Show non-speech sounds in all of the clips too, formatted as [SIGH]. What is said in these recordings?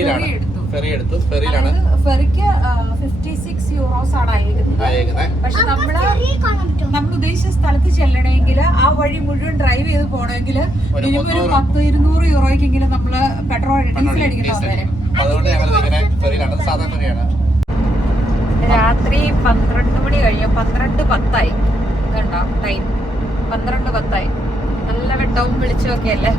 ഫെറിയിലാണ്. Ferry എടുത്തു. Ferry എടുത്തു ഫെറിയിലാണ് ഫെറിക്ക് ഫിഫ്റ്റി സിക്സ് യൂറോസ് ആണ് അയക്കുന്നത് പക്ഷെ നമ്മൾ നമ്മൾ ഉദ്ദേശിച്ച സ്ഥലത്ത് ചെല്ലണമെങ്കിൽ ആ വഴി മുഴുവൻ ഡ്രൈവ് ചെയ്ത് പോകണമെങ്കിൽ ഒരു മിനിമം ഒരു പത്ത് ഇരുന്നൂറ് യൂറോയ്ക്കെങ്കിലും നമ്മൾ പെട്രോൾ ഡീസൽ അടിക്കുന്ന അതുകൊണ്ട് ഞങ്ങൾ ഇങ്ങനെ ഫെറിയിലാണ്. ഇത് ഫെറിയാണ്. രാത്രി പന്ത്രണ്ട് മണി കഴിഞ്ഞു. പന്ത്രണ്ട് പത്തായി. കണ്ടോ? ടൈം പന്ത്രണ്ട് പത്തായി. നല്ല വെട്ടവും വെളിച്ചമൊക്കെ അല്ലേ?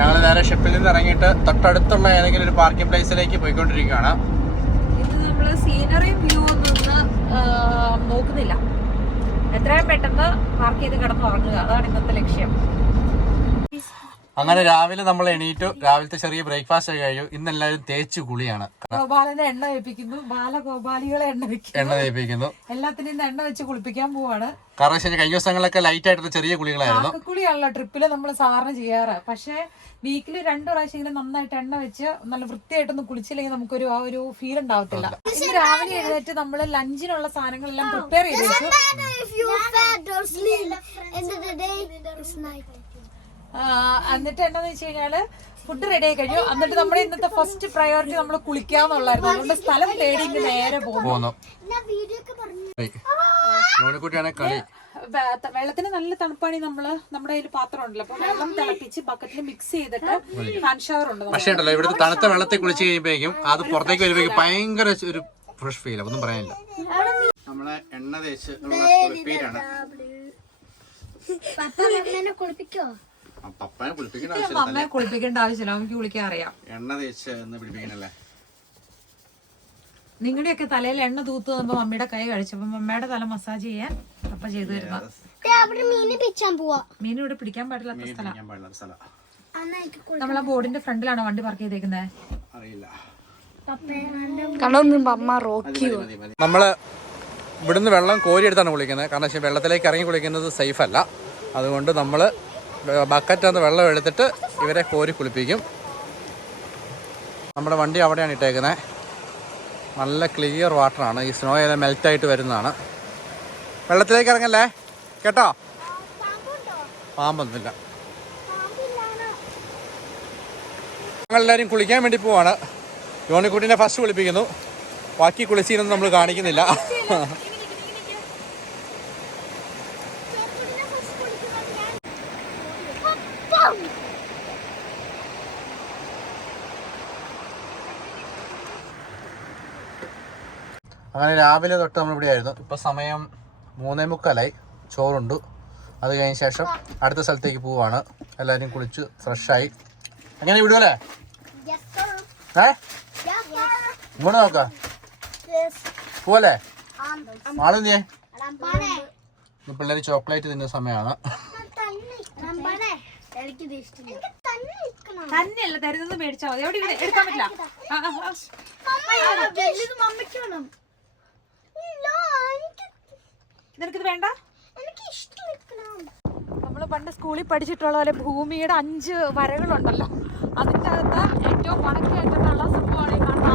ഞങ്ങൾ നേരെ ഷിപ്പിൽ നിന്ന് ഇറങ്ങിയിട്ട് തൊട്ടടുത്തുള്ള ഏതെങ്കിലും ഒരു പാർക്കിംഗ് പ്ലേസിലേക്ക് പോയിക്കൊണ്ടിരിക്കുകയാണ്. ഇത് നമ്മൾ സീനറി വ്യൂ ഒന്നും നോക്കുന്നില്ല. എത്രയും പെട്ടെന്ന് പാർക്ക് ചെയ്ത് കിടന്ന് ഉറങ്ങുക. അതാണ് ഇന്നത്തെ ലക്ഷ്യം. അങ്ങനെ രാവിലെ നമ്മൾ എണീറ്റു രാവിലത്തെ ചെറിയ ബ്രേക്ക്ഫാസ്റ്റ് ഒക്കെ കഴിഞ്ഞു. ഇന്ന് എല്ലാവരും തേച്ച് കുളിയാണ്. ഗോപാലനെ എണ്ണ വെപ്പിക്കുന്നു ബാലഗോപാലികളെ എണ്ണ എണ്ണ തേപ്പിക്കുന്നു എല്ലാത്തിനും ഇന്ന് എണ്ണ വെച്ച് കുളിപ്പിക്കാൻ പോവാണ്. കാരണം വെച്ചാൽ കഴിഞ്ഞ ദിവസങ്ങളിലൊക്കെ ലൈറ്റ് ആയിട്ടുള്ള ചെറിയ കുളികളായിരുന്നു. കുളിയാണല്ലോ ട്രിപ്പിൽ നമ്മൾ സാധാരണ ചെയ്യാറ്. പക്ഷേ വീക്കിൽ രണ്ടു പ്രാവശ്യമെങ്കിലും നന്നായിട്ട് എണ്ണ വെച്ച് നല്ല വൃത്തിയായിട്ടൊന്നും കുളിച്ചില്ലെങ്കിൽ നമുക്കൊരു ആ ഒരു ഫീൽ ഉണ്ടാവത്തില്ല. ഇന്ന് രാവിലെ എഴുന്നേറ്റ് നമ്മൾ ലഞ്ചിനുള്ള സാധനങ്ങളെല്ലാം പ്രിപ്പയർ ചെയ്ത് എന്നിട്ട് എന്താന്ന് വെച്ച് കഴിഞ്ഞാൽ ഫുഡ് റെഡി ആയി കഴിഞ്ഞു. എന്നിട്ട് നമ്മുടെ ഇന്നത്തെ ഫസ്റ്റ് പ്രയോറിറ്റി നമ്മൾ കുളിക്കാന്നുള്ളായിരുന്നു. അതുകൊണ്ട് സ്ഥലം തേടി ഇങ്ങ് നേരെ പോകുന്നു. വെള്ളത്തിന് നല്ല തണുപ്പാണ് നമ്മൾ നമ്മുടെ കയ്യിൽ പാത്രം ഉണ്ടല്ലോ അപ്പൊ വെള്ളം തിളപ്പിച്ച് ബക്കറ്റിൽ മിക്സ് ചെയ്തിട്ട് ഫാൻഷവർ ഷവർ ഉണ്ട്. പക്ഷേ ഉണ്ടല്ലോ ഇവിടുത്തെ തണുത്ത വെള്ളത്തിൽ കുളിച്ച് കഴിയുമ്പോഴേക്കും അത് പുറത്തേക്ക് വരുമ്പോഴേക്കും ഭയങ്കര ഒരു ഫ്രഷ് ഫീൽ ഒന്നും പറയാനില്ല. നമ്മളെ എണ്ണ തേച്ച് കുളിപ്പീരാണ്. പപ്പ കുളിപ്പിക്കോ? പപ്പനെ കുളിപ്പിക്കേണ്ട ആവശ്യമില്ല അമ്മയെ കുളിപ്പിക്കേണ്ട ആവശ്യമില്ല നമുക്ക് കുളിക്കാൻ അറിയാം. എണ്ണ തേച്ച് എന്ന് പിടിപ്പിക്കണല്ലേ? നിങ്ങളുടെയൊക്കെ തലയിൽ എണ്ണ തൂത്ത് വന്നപ്പോ മമ്മിയുടെ കൈ കഴിച്ചപ്പോ മമ്മയുടെ തല മസാജ് ചെയ്യാൻ അപ്പൊ ചെയ്തു തരുന്ന. ദേ, അവിടെ മീനെ പിച്ചാൻ പോവാ. മീൻ ഇവിടെ പിടിക്കാൻ പാടില്ലാത്ത സ്ഥലം. ഞാൻ പാടില്ല സ്ഥലം. നമ്മളെ ബോർഡിന്റെ ഫ്രണ്ടിലാണോ വണ്ടി പാർക്ക് ചെയ്തേക്കുന്നത് അറിയില്ല. നമ്മൾ ഇവിടുന്ന് വെള്ളം കോരിയെടുത്താണ് കുളിക്കുന്നത്. കാരണം വെള്ളത്തിലേക്ക് ഇറങ്ങി കുളിക്കുന്നത് സേഫ് അല്ല. അതുകൊണ്ട് നമ്മൾ ബക്കറ്റ് വെള്ളം എടുത്തിട്ട് ഇവരെ കോരി കുളിപ്പിക്കും. നമ്മുടെ വണ്ടി അവിടെയാണ് ഇട്ടേക്കുന്നത് നല്ല ക്ലിയർ വാട്ടറാണ് ഈ സ്നോ എല്ലാം മെൽറ്റായിട്ട് വരുന്നതാണ്. വെള്ളത്തിലേക്ക് ഇറങ്ങല്ലേ? കേട്ടോ? പാമ്പൊന്നുമില്ല. ഞങ്ങളെല്ലാവരും കുളിക്കാൻ വേണ്ടി പോവാണ്. യോണിക്കുട്ടീനെ ഫസ്റ്റ് കുളിപ്പിക്കുന്നു. ബാക്കി കുളിച്ചീനൊന്നും നമ്മൾ കാണിക്കുന്നില്ല. അങ്ങനെ രാവിലെ തൊട്ട് നമ്മൾ ഇവിടെ ആയിരുന്നു ഇപ്പൊ സമയം മൂന്നേ മുക്കാലായി. ചോറുണ്ട്. അത് കഴിഞ്ഞ ശേഷം അടുത്ത സ്ഥലത്തേക്ക് പോവാണ്. എല്ലാവരും കുളിച്ച് ഫ്രഷായി. അങ്ങനെ വിടുവല്ലേ. ഏ. ഇങ്ങോട്ട് നോക്ക. പോവല്ലേ? റംബാനെ. പിള്ളേർ ചോക്ലേറ്റ് തിന്ന. സമയമാണ്. തന്നെയല്ല തരുന്നത് മേടിച്ചാൽ മതി. എവിടെ ഇവിടെ? എടുക്കാൻ പറ്റില്ല ആ, ആ, ആ. മമ്മ, വലുത് മമ്മിക്ക് വേണം. ഇല്ല, എനിക്ക് നിനക്കിത് വേണ്ട? നമ്മൾ പണ്ട് സ്കൂളിൽ പഠിച്ചിട്ടുള്ള പോലെ ഭൂമിയുടെ അഞ്ച് വരകളുണ്ടല്ലോ. അതിന്റെ അകത്ത് ഏറ്റവും വടക്ക് അറ്റത്തുള്ള സംഭവമാണ് ഈ കാണുന്ന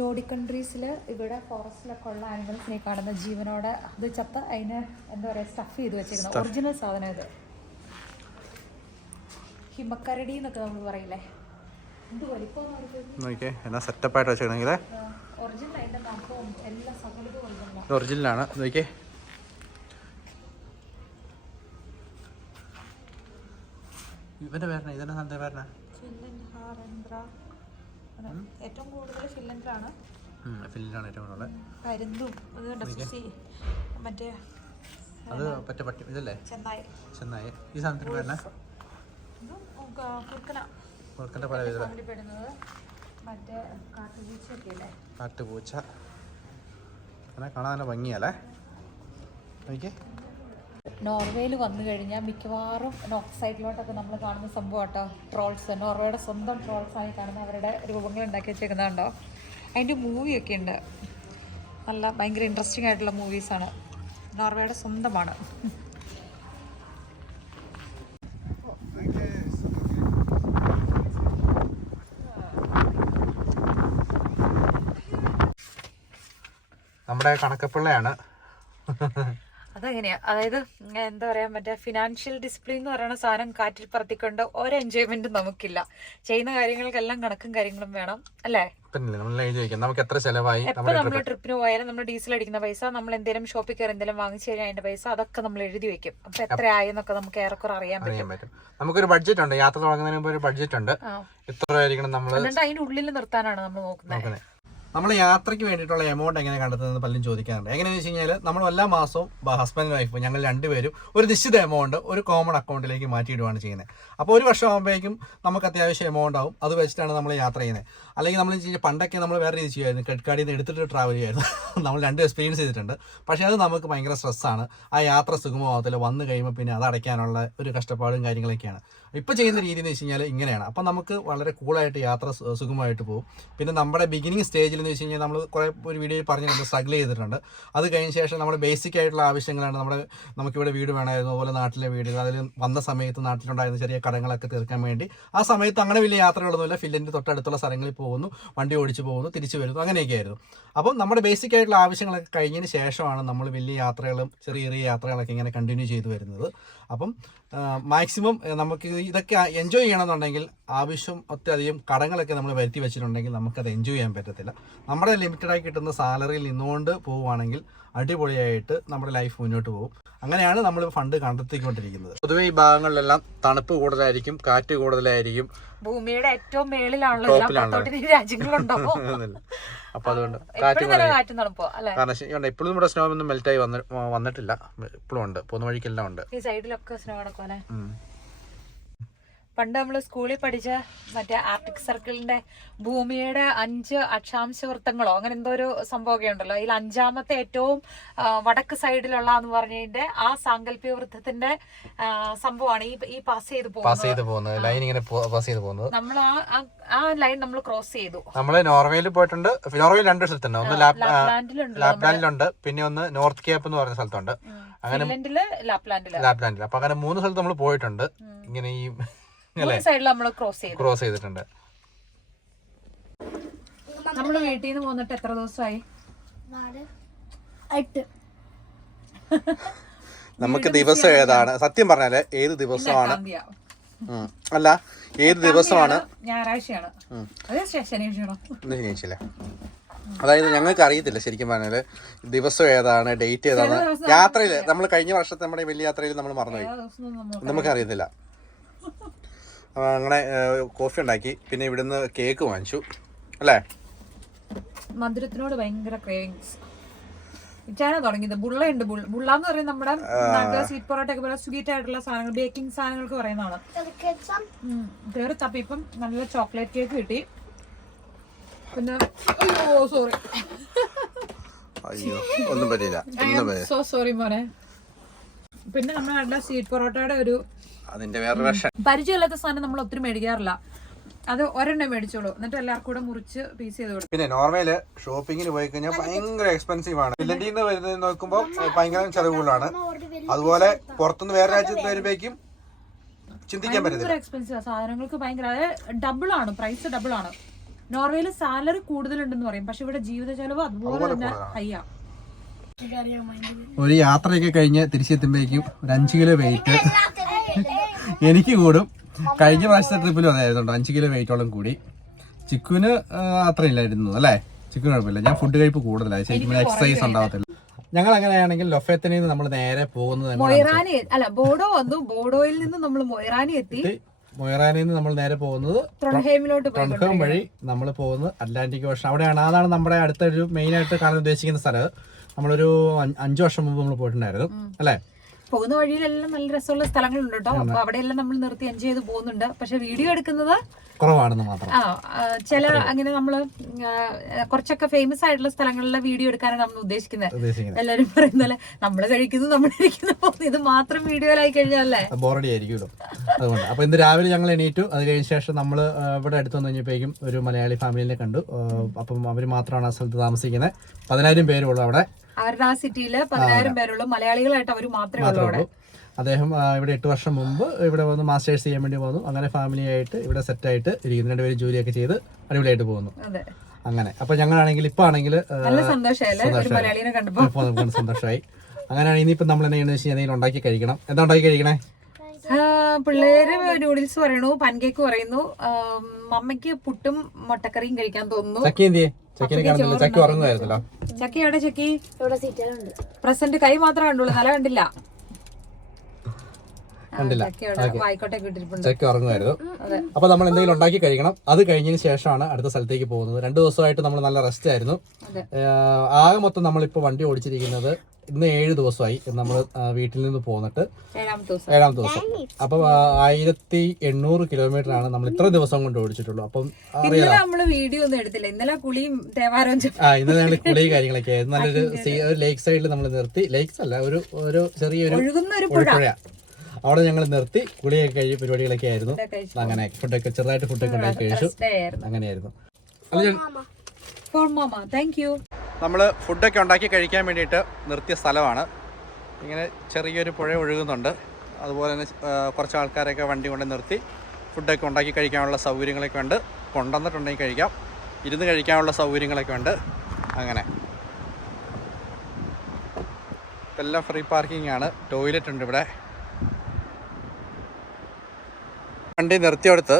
നോഡിക് കൺട്രീസിൽ ഇവിടെ ഫോറസ്റ്റിലൊക്കെ ഉള്ള ആനിമൽസിനെ കാണുന്ന ജീവനോടെ അത് ചത്ത അതിന് എന്താ പറയുക സ്റ്റഫ് ചെയ്ത് വെച്ചേക്കുന്നത് ഒറിജിനൽ സാധനം ഇത് ഹിമക്കരടി എന്നൊക്കെ നമ്മൾ പറയില്ലേ? സെറ്റപ്പായിട്ട് ഒറിജിനലാണ് നോക്കിയേ. ഇവന്റെ പേരണ ഇതിന്റെ സാധനത്തിന്റെ പേരണ ഏറ്റവും കൂടുതൽ ഫില്ലൻഡറാണ് ഫില്ലിലാണ് ഏറ്റവും കൂടുതൽ. പരുന്തും മറ്റേ അത് പറ്റ പട്ടി ഇതല്ലേ? ചെന്നായി. ചെന്നായി. ഈ സാധനത്തിന് പേരല്ല കുറുക്കന്റെ പല മറ്റേ കാട്ടുപൂച്ച. അങ്ങനെ കാണാൻ നല്ല ഭംഗിയല്ലേ നോക്കിയേ. നോർവേയിൽ വന്നു കഴിഞ്ഞാൽ മിക്കവാറും നോർത്ത് സൈഡിലോട്ടൊക്കെ നമ്മൾ കാണുന്ന സംഭവം കേട്ടോ ട്രോൾസ് നോർവേയുടെ സ്വന്തം ട്രോൾസ് ആയി കാണുന്ന അവരുടെ രൂപങ്ങൾ ഉണ്ടാക്കി വെച്ചേക്കുന്നതുണ്ടോ അതിന്റെ മൂവിയൊക്കെ ഉണ്ട്. നല്ല ഭയങ്കര ഇൻട്രസ്റ്റിംഗ് ആയിട്ടുള്ള മൂവീസാണ് നോർവേയുടെ സ്വന്തമാണ്. നമ്മുടെ കണക്കപ്പിള്ളയാണ്. അതെങ്ങനെയാ. അതായത് എന്താ പറയാ മറ്റേ ഫിനാൻഷ്യൽ ഡിസിപ്ലിൻ എന്ന് പറയുന്ന സാധനം കാറ്റിൽ പറത്തിക്കൊണ്ട് ഒരു എൻജോയ്മെന്റ് നമുക്കില്ല. ചെയ്യുന്ന കാര്യങ്ങൾക്കെല്ലാം കണക്കും കാര്യങ്ങളും വേണം അല്ലേ? നമുക്ക് എത്ര ചിലവായി? നമ്മൾ ട്രിപ്പിന് പോയാലും നമ്മൾ ഡീസൽ അടിക്കുന്ന പൈസ നമ്മൾ എന്തെങ്കിലും ഷോപ്പിൽ കയറി എന്തെങ്കിലും വാങ്ങിച്ചു കഴിഞ്ഞാൽ അതിന്റെ പൈസ അതൊക്കെ നമ്മൾ എഴുതി വെക്കും. അപ്പൊ എത്ര ആയെന്നൊക്കെ നമുക്ക് ഏറെക്കുറെ അറിയാൻ പറ്റും. നമുക്കൊരു ബഡ്ജറ്റ് ഉണ്ട്. യാത്ര തുടങ്ങുന്നതിന് മുമ്പ് ഒരു ബഡ്ജറ്റ് ഉണ്ട്. ഇത്ര ആയിരിക്കണം നമ്മൾ അതിന്റെ ഉള്ളിൽ നിർത്താനാണ് നമ്മൾ നോക്കുന്നത്. നമ്മൾ യാത്രയ്ക്ക് വേണ്ടിയിട്ടുള്ള എമൗണ്ട് എങ്ങനെ കണ്ടെത്തുന്നത് പലരും ചോദിക്കാറുണ്ട്. എങ്ങനെയാണെന്ന് വെച്ച് കഴിഞ്ഞാൽ നമ്മൾ എല്ലാ മാസവും ഹസ്ബൻഡ് വൈഫ് ഞങ്ങൾ രണ്ടുപേരും ഒരു നിശ്ചിത എമൗണ്ട് ഒരു കോമൺ അക്കൗണ്ടിലേക്ക് മാറ്റിയിടുകയാണ് ചെയ്യുന്നത്. അപ്പോൾ ഒരു വർഷം ആകുമ്പോഴേക്കും നമുക്ക് അത്യാവശ്യം എമൗണ്ട് ആവും. അത് വെച്ചിട്ടാണ് നമ്മൾ യാത്ര ചെയ്യുന്നത്. അല്ലെങ്കിൽ നമ്മൾ ചെയ്യുക പണ്ടൊക്കെ നമ്മൾ വേറെ രീതി ചെയ്യുമായിരുന്നു. ക്രെഡിറ്റ് കാർഡിൽ നിന്ന് എടുത്തിട്ട് ട്രാവൽ ചെയ്യുമായിരുന്നു. [LAUGHS] നമ്മൾ രണ്ട് എക്സ്പീരിയൻസ് ചെയ്തിട്ടുണ്ട്. പക്ഷേ അത് നമുക്ക് ഭയങ്കര സ്ട്രെസ്സാണ് ആ യാത്ര സുഗമമാകത്തില്ല വന്നു കഴിയുമ്പോൾ പിന്നെ അത് അടയ്ക്കാനുള്ള ഒരു കഷ്ടപ്പാടും കാര്യങ്ങളൊക്കെയാണ്. ഇപ്പോൾ ചെയ്യുന്ന രീതി എന്ന് വെച്ച് കഴിഞ്ഞാൽ ഇങ്ങനെയാണ്. അപ്പം നമുക്ക് വളരെ കൂളായിട്ട് യാത്ര സുഖമായിട്ട് പോകും. പിന്നെ നമ്മുടെ ബിഗിനിങ് സ്റ്റേജിൽ എന്ന് വെച്ച് കഴിഞ്ഞാൽ നമ്മൾ കുറേ ഒരു വീഡിയോയിൽ പറഞ്ഞിട്ടുണ്ട് നമ്മൾ സ്ട്രഗിൾ ചെയ്തിട്ടുണ്ട്. അത് കഴിഞ്ഞ ശേഷം നമ്മുടെ ബേസിക് ആയിട്ടുള്ള ആവശ്യങ്ങളാണ്. നമ്മുടെ നമുക്കിവിടെ വീട് വേണമായിരുന്നു അതുപോലെ നാട്ടിലെ വീടുകൾ അതിൽ വന്ന സമയത്ത് നാട്ടിലുണ്ടായിരുന്ന ചെറിയ കടങ്ങളൊക്കെ തീർക്കാൻ വേണ്ടി. ആ സമയത്ത് അങ്ങനെ വലിയ യാത്രകളൊന്നുമില്ല. ഫില്ലിന്റെ തൊട്ടടുത്തുള്ള സ്ഥലങ്ങളിൽ പോകുന്നു വണ്ടി ഓടിച്ചു പോകുന്നു തിരിച്ചു വരുന്നു അങ്ങനെയൊക്കെ ആയിരുന്നു. അപ്പം നമ്മുടെ ബേസിക് ആയിട്ടുള്ള ആവശ്യങ്ങളൊക്കെ കഴിഞ്ഞതിന് ശേഷമാണ് നമ്മൾ വലിയ യാത്രകളും ചെറിയ ചെറിയ യാത്രകളൊക്കെ ഇങ്ങനെ കണ്ടിന്യൂ ചെയ്തു വരുന്നത്. അപ്പം മാക്സിമം നമുക്ക് ഇതൊക്കെ എൻജോയ് ചെയ്യണമെന്നുണ്ടെങ്കിൽ ആവശ്യം ഒത്തിരിയധികം കടങ്ങളൊക്കെ നമ്മൾ വരുത്തി വെച്ചിട്ടുണ്ടെങ്കിൽ നമുക്കത് എൻജോയ് ചെയ്യാൻ പറ്റത്തില്ല. നമ്മുടെ ലിമിറ്റഡായി കിട്ടുന്ന സാലറിയിൽ നിന്നുകൊണ്ട് പോവുകയാണെങ്കിൽ അടിപൊളിയായിട്ട് നമ്മുടെ ലൈഫ് മുന്നോട്ട് പോകും. അങ്ങനെയാണ് നമ്മൾ ഫണ്ട് കണ്ടെത്തിക്കൊണ്ടിരിക്കുന്നത്. പൊതുവെ ഈ ഭാഗങ്ങളിലെല്ലാം തണുപ്പ് കൂടുതലായിരിക്കും കാറ്റ് കൂടുതലായിരിക്കും. ഭൂമിയുടെ ഏറ്റവും മേളിലാണല്ലോ രാജ്യങ്ങളുണ്ടോ? [LAUGHS] അപ്പൊ അതുകൊണ്ട് കാറ്റ് കാരണം ഇപ്പോഴും നമ്മുടെ സ്നോ ഒന്നും മെൽറ്റായി ആയി വന്നിട്ടില്ല. ഇപ്പോഴും ഉണ്ട്. പോകുന്ന വഴിക്കെല്ലാം ഉണ്ട്. ഈ സൈഡിലൊക്കെ സ്നോ കിടക്കും അല്ലെ ഉം. പണ്ട് നമ്മൾ സ്കൂളിൽ പഠിച്ച മറ്റേ ആർട്ടിക് സർക്കിളിന്റെ ഭൂമിയുടെ അഞ്ച് അക്ഷാംശ വൃത്തങ്ങളോ അങ്ങനെ എന്തോ ഒരു സംഭവമൊക്കെ ഉണ്ടല്ലോ. അതിൽ അഞ്ചാമത്തെ ഏറ്റവും വടക്ക് സൈഡിലുള്ള എന്ന് പറഞ്ഞതിന്റെ ആ സാങ്കല്പിക വൃത്തത്തിന്റെ സംഭവമാണ് ഈ ഈ പാസ് ചെയ്ത് പാസ് ചെയ്ത് പോകുന്നത്. ലൈൻ ഇങ്ങനെ പാസ് ചെയ്ത് പോകുന്നത്. നമ്മൾ ആ ആ- ലൈൻ നമ്മൾ ക്രോസ് ചെയ്തു. നമ്മൾ നോർവേയിൽ പോയിട്ടുണ്ട്. നോർവേയിൽ രണ്ട് സ്ഥലത്തുണ്ട്. ഒന്ന് ലാപ്ലാൻഡിലുണ്ട് പിന്നെ ഒന്ന് നോർത്ത് കേപ്പ് എന്ന് പറഞ്ഞ സ്ഥലത്തുണ്ട്. അങ്ങനെ ലാപ്ലാൻഡിൽ ലാപ്ലാൻഡിൽ അപ്പൊ അങ്ങനെ മൂന്ന് സ്ഥലത്ത് നമ്മൾ പോയിട്ടുണ്ട്. ഇങ്ങനെ ഈ ക്രോസ് ചെയ്തു. ക്രോസ് ചെയ്തിട്ടുണ്ട്. നമ്മൾ വീട്ടിൽ നിന്ന് പോന്നിട്ട് എത്ര ദിവസമായി? നമുക്ക് ദിവസം ഏതാണ്? സത്യം പറഞ്ഞാൽ ഏത് ദിവസമാണ്? അല്ല ഏത് ദിവസമാണ്? ഞായറാഴ്ചയാണ്. അതായത് ഞങ്ങൾക്ക് അറിയത്തില്ല ശരിക്കും പറഞ്ഞാൽ ദിവസം ഏതാണ് ഡേറ്റ് ഏതാണ്. യാത്രയിൽ നമ്മൾ കഴിഞ്ഞ വർഷത്തെ നമ്മുടെ വലിയ യാത്രയിൽ നമ്മൾ മറന്നുപോയി. നമുക്ക് അറിയത്തില്ല നമുക്കറിയത്തില്ല. അങ്ങനെ കോഫി ഉണ്ടാക്കി. പിന്നെ ഇവിടുന്ന് കേക്ക് വാങ്ങിച്ചു. അല്ലേ? മധുരത്തിനോട് ഭയങ്കര ക്രേവിങ്സ് ഇച്ചാണ് തുടങ്ങിയത്? ബുള്ള ഉണ്ട് ബുള്ള എന്ന് പറയുന്നത് നമ്മുടെ നാട്ടിലെ സ്വീറ്റ് പൊറോട്ട ഒക്കെ പോലെ സ്വീറ്റ് ആയിട്ടുള്ള സാധനങ്ങൾ ബേക്കിംഗ് സാധനങ്ങൾക്ക് പറയുന്നതാണ്. കയറി തപ്പി. ഇപ്പം നല്ല ചോക്ലേറ്റ് കേക്ക് കിട്ടി. പിന്നെ അയ്യോ സോറി അയ്യോ ഒന്നും പറ്റില്ല ഒന്നും പറ്റില്ല സോ സോറി മോനെ. പിന്നെ നമ്മുടെ നാട്ടിലെ സ്വീറ്റ് പൊറോട്ടയുടെ ഒരു അതിന്റെ വേറെ വർഷം പരിചയമില്ലാത്ത സാധനം നമ്മൾ ഒത്തിരി മേടിക്കാറില്ല. അത് ഒരെണ്ണം മേടിച്ചോളൂ. എന്നിട്ട് എല്ലാവർക്കും കൂടെ മുറിച്ച് പീസ് ചെയ്ത് കൊടുക്കും. പിന്നെ നോർമൽ ഷോപ്പിങ്ങിന് പോയി കഴിഞ്ഞാൽ ഭയങ്കര എക്സ്പെൻസീവ് ആണ്. ഫിൻലൻഡിൽ നിന്ന് വരുന്നത് നോക്കുമ്പോൾ ഭയങ്കര ചെലവുകളാണ് അതുപോലെ പുറത്തുനിന്ന് വേറെ രാജ്യത്ത് വരുമ്പോഴേക്കും ചിന്തിക്കാൻ ഭയങ്കര എക്സ്പെൻസീവ് സാധനങ്ങൾക്ക് ഭയങ്കര അതായത് ഡബിൾ ആണ് പ്രൈസ് ഡബിൾ ആണ്. നോർവേയിൽ സാലറി കൂടുതലുണ്ടെന്ന് പറയും. പക്ഷെ ഇവിടെ ജീവിത ചെലവ് അതുപോലെ തന്നെ ഹൈയാ ഒരു യാത്രയൊക്കെ കഴിഞ്ഞ് തിരിച്ചെത്തുമ്പോഴേക്കും ഒരു അഞ്ച് കിലോ വെയിറ്റ് എനിക്ക് കൂടും. കഴിഞ്ഞ പ്രാവശ്യത്തെ ട്രിപ്പിലും അതായിരുന്നു അഞ്ച് കിലോ വെയിറ്റോളം കൂടി ചിക്കുവിന് അത്ര അത്രയില്ലായിരുന്നു അല്ലേ? ചിക്കൻ കുഴപ്പമില്ല. ഞാൻ ഫുഡ് കഴിപ്പ് കൂടുതലായി ശരിക്കും എക്സസൈസ് ഉണ്ടാവത്തില്ല ഞങ്ങൾ അങ്ങനെയാണെങ്കിൽ ലൊഫേത്തനിൽ നിന്ന് നമ്മൾ നേരെ പോകുന്നത് അല്ല ബോഡോ വന്നു. ബോഡോയിൽ നിന്ന് നമ്മൾ മൊയറാനി എത്തി. മൊയറാനിൽ നിന്ന് നമ്മൾ നേരെ പോകുന്നത് ട്രൺഹേം വഴി നമ്മൾ പോകുന്നത് അറ്റ്ലാന്റിക് ഓഷൻ അവിടെയാണ്. അതാണ് നമ്മുടെ അടുത്തൊരു മെയിൻ ആയിട്ട് കാണാൻ ഉദ്ദേശിക്കുന്ന സ്ഥലം. നമ്മളൊരു അഞ്ച് വർഷം മുമ്പ് നമ്മൾ പോയിട്ടുണ്ടായിരുന്നു. അല്ലേ? പോകുന്ന വഴിയിലെല്ലാം നല്ല രസമുള്ള സ്ഥലങ്ങളുണ്ട് കേട്ടോ. അപ്പൊ അവിടെയെല്ലാം നമ്മൾ നിർത്തി എൻജോയ് ചെയ്ത് പോകുന്നുണ്ട്. പക്ഷെ വീഡിയോ എടുക്കുന്നത് കുറവാണെന്ന് മാത്രം. ആ ചില അങ്ങനെ നമ്മൾ കുറച്ചൊക്കെ ഫേമസ് ആയിട്ടുള്ള സ്ഥലങ്ങളിലെ വീഡിയോ എടുക്കാനാണ് നമ്മൾ ഉദ്ദേശിക്കുന്നത്. എല്ലാവരും എല്ലാരും പറയുന്നല്ലേ നമ്മൾ കഴിക്കുന്നു നമ്മൾ ഇരിക്കുന്നു പോകുന്നു. ഇത് മാത്രം വീഡിയോയിലായി കഴിഞ്ഞാലേ ബോറടി ആയിരിക്കുമല്ലോ അതുകൊണ്ട്. അപ്പൊ ഇന്ന് രാവിലെ ഞങ്ങൾ എണീറ്റു. അത് കഴിഞ്ഞ ശേഷം നമ്മൾ ഇവിടെ അടുത്ത് വന്നു കഴിഞ്ഞപ്പോഴേക്കും ഒരു മലയാളി ഫാമിലിനെ കണ്ടു. അപ്പം അവർ മാത്രമാണ് ആ സ്ഥലത്ത് താമസിക്കുന്നത്. പതിനായിരം പേരുള്ളൂ അവിടെ. അവരുടെ ആ സിറ്റിയിൽ പതിനായിരം പേരുള്ളൂ. മലയാളികളായിട്ട് അവർ മാത്രമേ ഉള്ളൂ അവിടെ. അദ്ദേഹം ഇവിടെ എട്ട് വർഷം മുമ്പ് ഇവിടെ വന്ന് മാസ്റ്റേഴ്സ് ചെയ്യാൻ വേണ്ടി പോകുന്നു അങ്ങനെ ഫാമിലി ആയിട്ട് ഇവിടെ സെറ്റായിട്ട് ഇരിക്കുന്നു. രണ്ടുപേരും ജോലിയൊക്കെ ചെയ്ത് അടിപൊളിയായിട്ട് പോകുന്നു. അങ്ങനെ. അപ്പൊ ഞങ്ങളാണെങ്കിൽ ഇപ്പൊ ആണെങ്കിൽ സന്തോഷമായി. അങ്ങനെയാണ് ഇനിയിപ്പോ നമ്മൾ എന്താ ചെയ്യുന്നത് വെച്ച് കഴിഞ്ഞാൽ എന്തെങ്കിലും ഉണ്ടാക്കി കഴിക്കണം. എന്താ ഉണ്ടാക്കി കഴിക്കണേ? പിള്ളേര് നൂഡിൽസ് പറയണു പാൻകേക്ക് പറയുന്നു മമ്മയ്ക്ക് പുട്ടും മുട്ടക്കറിയും കഴിക്കാൻ തോന്നുന്നു. ചക്കിനെ കാണുന്നില്ല ചക്കി ഉറങ്ങുമായിരുന്നല്ലോ. ചക്കി? എവിടെ ചക്കി പ്രസന്റ് കൈ മാത്രമേ കണ്ടുള്ളൂ. തല കണ്ടില്ല. കണ്ടില്ല. ചെക്ക് ഉറങ്ങുമായിരുന്നു. അപ്പൊ നമ്മൾ എന്തെങ്കിലും ഉണ്ടാക്കി കഴിക്കണം. അത് കഴിഞ്ഞതിന് ശേഷമാണ് അടുത്ത സ്ഥലത്തേക്ക് പോകുന്നത്. രണ്ടു ദിവസമായിട്ട് നമ്മൾ നല്ല റെസ്റ്റ് ആയിരുന്നു. ആകെ മൊത്തം നമ്മളിപ്പോൾ വണ്ടി ഓടിച്ചിരിക്കുന്നത് ഇന്ന് ഏഴ് ദിവസമായി നമ്മൾ വീട്ടിൽ നിന്ന് പോന്നിട്ട്. ഏഴാം ദിവസം. അപ്പൊ ആയിരത്തി എണ്ണൂറ് കിലോമീറ്റർ ആണ് നമ്മൾ ഇത്ര ദിവസം കൊണ്ട് ഓടിച്ചിട്ടുള്ളൂ. അപ്പം നമ്മൾ വീഡിയോ ഒന്നും എടുത്തില്ല. ഇന്നലെ കുളിയും ആ ഇന്ന് ഞങ്ങൾ കുളി കാര്യങ്ങളൊക്കെ. നല്ലൊരു ലേക്ക് സൈഡിൽ നമ്മൾ നിർത്തി. ലേക്സ് അല്ല ഒരു ഒരു ചെറിയൊരു പുഴ. അവിടെ ഞങ്ങൾ നിർത്തി കുളിയൊക്കെ കഴിഞ്ഞ് പരിപാടികളൊക്കെ ആയിരുന്നു. അങ്ങനെ ഫുഡൊക്കെ ചെറുതായിട്ട് ഫുഡൊക്കെ ഉണ്ടാക്കി കഴിച്ചു. അങ്ങനെയായിരുന്നു. നമ്മൾ ഫുഡൊക്കെ ഉണ്ടാക്കി കഴിക്കാൻ വേണ്ടിയിട്ട് നിർത്തിയ സ്ഥലമാണ്. ഇങ്ങനെ ചെറിയൊരു പുഴ ഒഴുകുന്നുണ്ട്. അതുപോലെ തന്നെ കുറച്ച് ആൾക്കാരൊക്കെ വണ്ടി കൊണ്ട് നിർത്തി ഫുഡൊക്കെ ഉണ്ടാക്കി കഴിക്കാനുള്ള സൗകര്യങ്ങളൊക്കെ ഉണ്ട്. കൊണ്ടുവന്നിട്ടുണ്ടെങ്കിൽ കഴിക്കാം. ഇരുന്ന് കഴിക്കാനുള്ള സൗകര്യങ്ങളൊക്കെ ഉണ്ട്. അങ്ങനെ. എല്ലാം ഫ്രീ പാർക്കിംഗ് ആണ്. ടോയ്ലറ്റ് ഉണ്ട് ഇവിടെ. വണ്ടി നിർത്തിയെടുത്ത്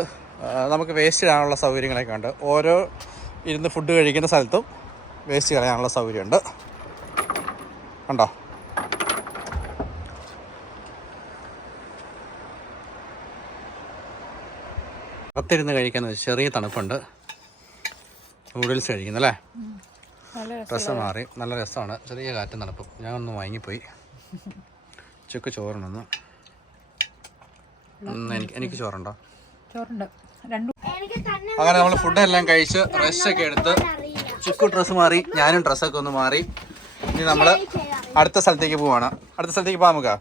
നമുക്ക് വേസ്റ്റ് ഇടാനുള്ള സൗകര്യങ്ങളൊക്കെ ഉണ്ട്. ഓരോ ഇരുന്ന് ഫുഡ് കഴിക്കുന്ന സ്ഥലത്തും വേസ്റ്റ് കളയാനുള്ള സൗകര്യമുണ്ട്. കണ്ടോ? പുറത്തിരുന്ന് കഴിക്കുന്ന ചെറിയ തണുപ്പുണ്ട്. നൂഡിൽസ് കഴിക്കുന്നല്ലേ ഡ്രസ്സ് മാറി. നല്ല രസമാണ്. ചെറിയ കാറ്റ് തണുപ്പും. ഞാനൊന്ന് വാങ്ങിപ്പോയി ചുക്ക് ചോറിനൊന്ന്. എനിക്ക് എനിക്ക് ചോറുണ്ടോ? ചോറുണ്ട്. രണ്ടു എനിക്ക് തന്നെ അങ്ങനെ നമ്മൾ ഫുഡ് എല്ലാം കഴിച്ച് ഡ്രസ് ഒക്കെ എടുത്ത് ചുക്കു ഡ്രസ്സ് മാറി ഞാനും ഡ്രസ്സൊക്കെ ഒന്ന് മാറി. ഇനി നമ്മൾ അടുത്ത സ്ഥലത്തേക്ക് പോവാണ്. അടുത്ത സ്ഥലത്തേക്ക് പോകാം നമുക്ക്.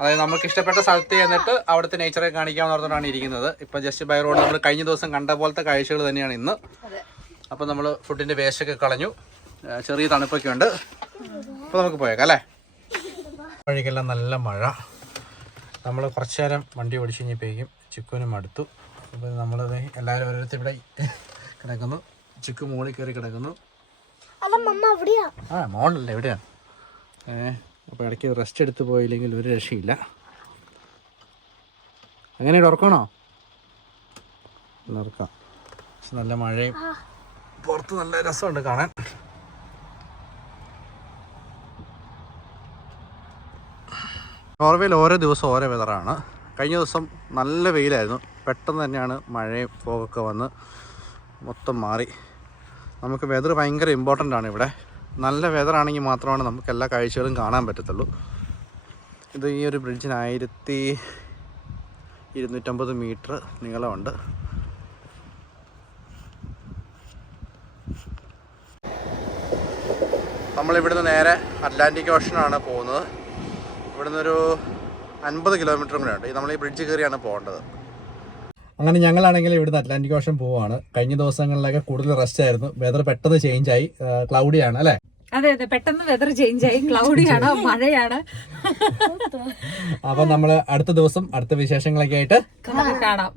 അതായത് നമുക്ക് ഇഷ്ടപ്പെട്ട സ്ഥലത്ത് ചെന്നിട്ട് അവിടുത്തെ നേച്ചറെ കാണിക്കാമെന്ന് പറഞ്ഞിട്ടാണ് ഇരിക്കുന്നത്. ഇപ്പം ജസ്റ്റ് ബൈ റോഡ് നമ്മൾ കഴിഞ്ഞ ദിവസം കണ്ട പോലത്തെ കാഴ്ചകൾ തന്നെയാണ് ഇന്ന്. അതെ. അപ്പോൾ നമ്മൾ ഫുഡിന്റെ വേസ്റ്റൊക്കെ കളഞ്ഞു. ചെറിയ തണുപ്പൊക്കെ ഉണ്ട്. അപ്പോൾ നമുക്ക് പോയേക്കാം അല്ലേ? വഴിക്കെല്ലാം നല്ല മഴ. നമ്മൾ കുറച്ച് നേരം വണ്ടി ഓടിച്ച് കഴിഞ്ഞപ്പോഴേക്കും ചിക്കുവിനും അടുത്തു അപ്പോൾ നമ്മളത് എല്ലാവരും ഓരോരുത്തർ ഇവിടെ കിടക്കുന്നു. ചിക്കു മുകളിൽ കയറി കിടക്കുന്നു. ആ മോളല്ലേ എവിടെയാണ് ഏ അപ്പോൾ ഇടയ്ക്ക് റെസ്റ്റ് എടുത്ത് പോയില്ലെങ്കിൽ ഒരു രക്ഷയില്ല. അങ്ങനെ ഉറക്കണോ ഉറക്കാം. നല്ല മഴയും. പുറത്ത് നല്ല രസമുണ്ട് കാണാൻ. നോർവേയിൽ ഓരോ ദിവസം ഓരോ വെതറാണ് കഴിഞ്ഞ ദിവസം നല്ല വെയിലായിരുന്നു. പെട്ടെന്ന് തന്നെയാണ് മഴയും പോകൊക്കെ വന്ന് മൊത്തം മാറി. നമുക്ക് വെതർ ഭയങ്കര ഇമ്പോർട്ടന്റ് ആണ് ഇവിടെ. നല്ല വെതറാണെങ്കിൽ മാത്രമാണ് നമുക്ക് എല്ലാ കാഴ്ചകളും കാണാൻ പറ്റത്തുള്ളൂ. ഇത് ഈ ഒരു ബ്രിഡ്ജിന് ആയിരത്തി ഇരുന്നൂറ്റമ്പത് മീറ്റർ നീളമുണ്ട്. നമ്മളിവിടുന്ന് നേരെ അറ്റ്ലാന്റിക് ഓഷനാണ് പോകുന്നത്. ഇവിടുന്ന് ഒരു അൻപത് കിലോമീറ്ററും കൂടെ ഉണ്ട്. നമ്മൾ ഈ ബ്രിഡ്ജ് കയറിയാണ് പോകേണ്ടത്. അങ്ങനെ ഞങ്ങളാണെങ്കിൽ ഇവിടുന്ന് അറ്റ്ലാന്റിക് ഓഷൻ പോവാണ്. കഴിഞ്ഞ ദിവസങ്ങളിലൊക്കെ കൂടുതൽ റെസ്റ്റ് ആയിരുന്നു. വെതർ പെട്ടെന്ന് ചേഞ്ച് ആയി. ക്ലൗഡി ആണ് അല്ലേ? അതെ അതെ. പെട്ടെന്ന് വെതർ ചേഞ്ച് ആയി. ക്ലൗഡിയാണ് മഴയാണ്. അപ്പൊ നമ്മൾ അടുത്ത ദിവസം അടുത്ത വിശേഷങ്ങളൊക്കെ ആയിട്ട് കാണാം.